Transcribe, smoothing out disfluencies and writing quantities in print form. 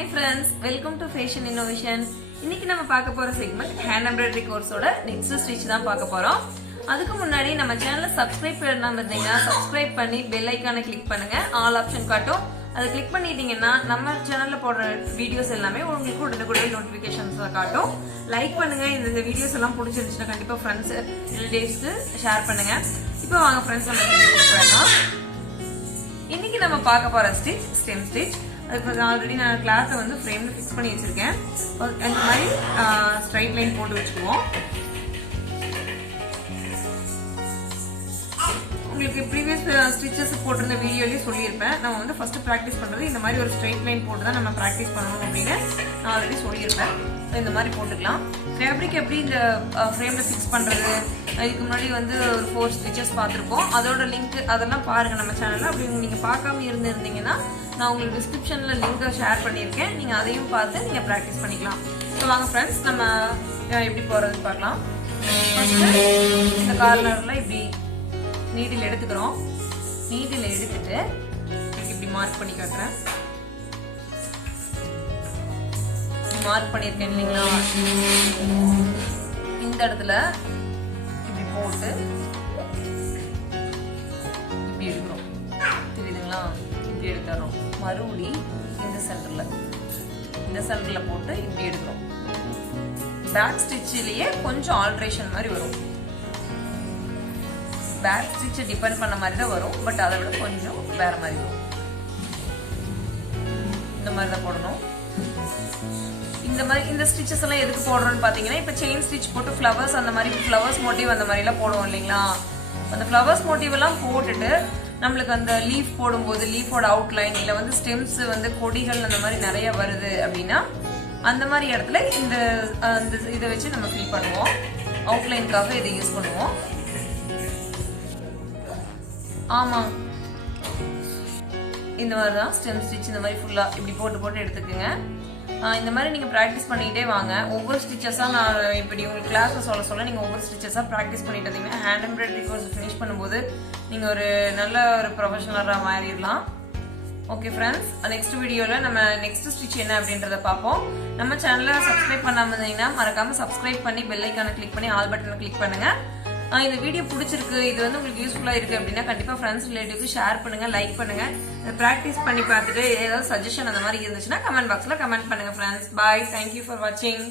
Hi friends, welcome to Fashion Innovation. இன்னைக்கு நம்ம பார்க்க போற செக்மெண்ட் ஹேண்ட் எம்ப்ராய்டரி கோர்ஸோட நெக்ஸ்ட் ஸ்டிட்ச் தான் பார்க்க போறோம். அதுக்கு முன்னாடி நம்ம சேனலை சப்ஸ்கிரைப் பண்ணாம இருந்தீங்கன்னா சப்ஸ்கிரைப் பண்ணி பெல் ஐகானை கிளிக் பண்ணுங்க. ஆல் ஆப்ஷன் காட்டும். அதை கிளிக் பண்ணிட்டீங்கன்னா நம்ம சேனல்ல போடுற வீடியோஸ் எல்லாமே உங்களுக்கு உடனுக்குடன் நோட்டிபிகேஷன்ஸ் காட்டும். லைக் பண்ணுங்க. இந்த வீடியோஸ் எல்லாம் பிடிச்சிருந்துச்சுன்னா கண்டிப்பா ஃப்ரெண்ட்ஸ் ரிலேட்டிவ்ஸ்க்கு ஷேர் பண்ணுங்க. இப்போ வாங்க ஃப்ரெண்ட்ஸ் நம்ம வீடியோ பார்க்கலாம். இன்னைக்கு நம்ம பார்க்க போற ஸ்டிச் ஸ்டெம் ஸ்டிச். அதுக்கு ஆல்ரெடி நான் கிளாத்தை வந்து ஃப்ரேம்ல ஃபிக்ஸ் பண்ணி வச்சிருக்கேன். அந்த மாதிரி ஸ்ட்ரைட் லைன் போட்டு வச்சுக்குவோம். உங்களுக்கு ப்ரீவியஸ் ஸ்டிச்சஸ் போட்டிருந்த வீடியோலயும் சொல்லியிருப்பேன். நம்ம வந்து ஃபர்ஸ்ட் ப்ராக்டிஸ் பண்றது இந்த மாதிரி ஒரு ஸ்ட்ரைட் லைன் போட்டு தான் நம்ம ப்ராக்டிஸ் பண்ணணும் அப்படின்னு நான் ஆல்ரெடி சொல்லியிருப்பேன். இந்த மாதிரி போட்டுக்கலாம். ஃபேப்ரிக் எப்படி இந்த ஃப்ரேம்ல ஃபிக்ஸ் பண்றது, இதுக்கு முன்னாடி வந்து ஒரு 4 ஸ்டிச்சஸ் பார்த்துருப்போம். அதோட லிங்க் அதெல்லாம் பாருங்க நம்ம சேனல்ல. அப்படி நீங்க பார்க்காம இருந்திருந்தீங்கன்னா நான் உங்களுக்கு டிஸ்கிரிப்ஷன்ல லிங்க் ஷேர் பண்ணியிருக்கேன். நீங்க அதையும் பார்த்து நீங்க ப்ராக்டிஸ் பண்ணிக்கலாம். ஸோ வாங்க ஃப்ரெண்ட்ஸ் நம்ம எப்படி போறதுன்னு பார்க்கலாம். இந்த கார்னர்ல இப்படி நீடில் எடுத்துக்கிறோம். நீடில் எடுத்துட்டு இப்படி மார்க் பண்ணி காட்டுறேன். மார்க் பண்ணியிருக்கேன் இல்லைங்களா, இந்த இடத்துல இப்படி போட்டு இப்படி எடுக்கிறோம். தெரியுதுங்களா? இப்படி எடுத்துறோம். மறுபடி இந்த சென்டர்ல போட்டு இப்படி எடுக்கிறோம். பேக் ஸ்டிச்சிலேயே கொஞ்சம் ஆல்ட்ரேஷன் மாதிரி வரும். பேக் ஸ்டிச் டிபெண்ட் பண்ண மாதிரி தான் வரும். பட் அதை விட கொஞ்சம் வேற மாதிரி வரும். இந்த மாதிரி தான் போடணும். இந்த ஸ்டிச்சஸ் எல்லாம் எதுக்கு போடுறோம்னு பாத்தீங்கன்னா, இப்ப செயின் ஸ்டிச் போட்டு ஃப்ளவர்ஸ் அந்த மாதிரி ஃப்ளவர்ஸ் மோட்டிவ் அந்த மாதிரி எல்லாம் போடுவோம் இல்லைங்களா. அந்த ஃப்ளவர்ஸ் மோட்டிவ் எல்லாம் போட்டுட்டு நம்மளுக்கு அந்த லீஃப் போடும்போது லீஃபோட அவுட்லைன் இல்ல வந்து ஸ்டெம்ஸ் வந்து கொடிகள் அந்த மாதிரி நிறைய வருது அப்படின்னா அந்த மாதிரி இடத்துல இந்த இதை வச்சு நம்ம ஃபில் பண்ணுவோம். அவுட்லைனுக்காக இதை யூஸ் பண்ணுவோம். ஆமா, இந்த மாதிரி தான் ஸ்டெம் ஸ்டிச் இந்த மாதிரி ஃபுல்லா இப்படி போட்டு எடுத்துக்கோங்க. இந்த மாதிரி நீங்க ப்ராக்டிஸ் பண்ணிட்டே வாங்க. ஒவ்வொரு ஸ்டிச்சஸா நான் இப்படி உங்களுக்கு கிளாஸ்ல சொல்ல நீங்க ஒவ்வொரு ஸ்டிச்சஸா ப்ராக்டிஸ் பண்ணிட்டு இருந்தீங்கன்னா ஹேண்ட் எம்ப்ராய்டரி கோர்ஸ் ஃபினிஷ் பண்ணும்போது நீங்க ஒரு நல்ல ஒரு ப்ரொஃபஷனலா மாறிடலாம். ஓகே ஃப்ரெண்ட்ஸ், நெக்ஸ்ட் வீடியோல நம்ம நெக்ஸ்ட் ஸ்டிச் என்ன அப்படின்றத பார்ப்போம். நம்ம சேனலை சப்ஸ்கிரைப் பண்ணாம இருந்தீங்கன்னா மறக்காம சப்ஸ்கிரைப் பண்ணி பெல் ஐக்கானை கிளிக் பண்ணி ஆல் பட்டனை கிளிக் பண்ணுங்க. இந்த வீடியோ பிடிச்சிருக்கு, இது வந்து உங்களுக்கு யூஸ்ஃபுல்லா இருக்கு அப்படின்னா கண்டிப்பா ஃப்ரெண்ட்ஸ் ரிலேட்டிவ்க்கு ஷேர் பண்ணுங்க, லைக் பண்ணுங்க. ப்ராக்டிஸ் பண்ணி பார்த்துட்டு ஏதாவது சஜஷன் அந்த மாதிரி இருந்துச்சுன்னா கமெண்ட் பாக்ஸ்ல கமெண்ட் பண்ணுங்க ஃப்ரெண்ட்ஸ். பாய், தேங்க்யூ ஃபார் வாட்சிங்.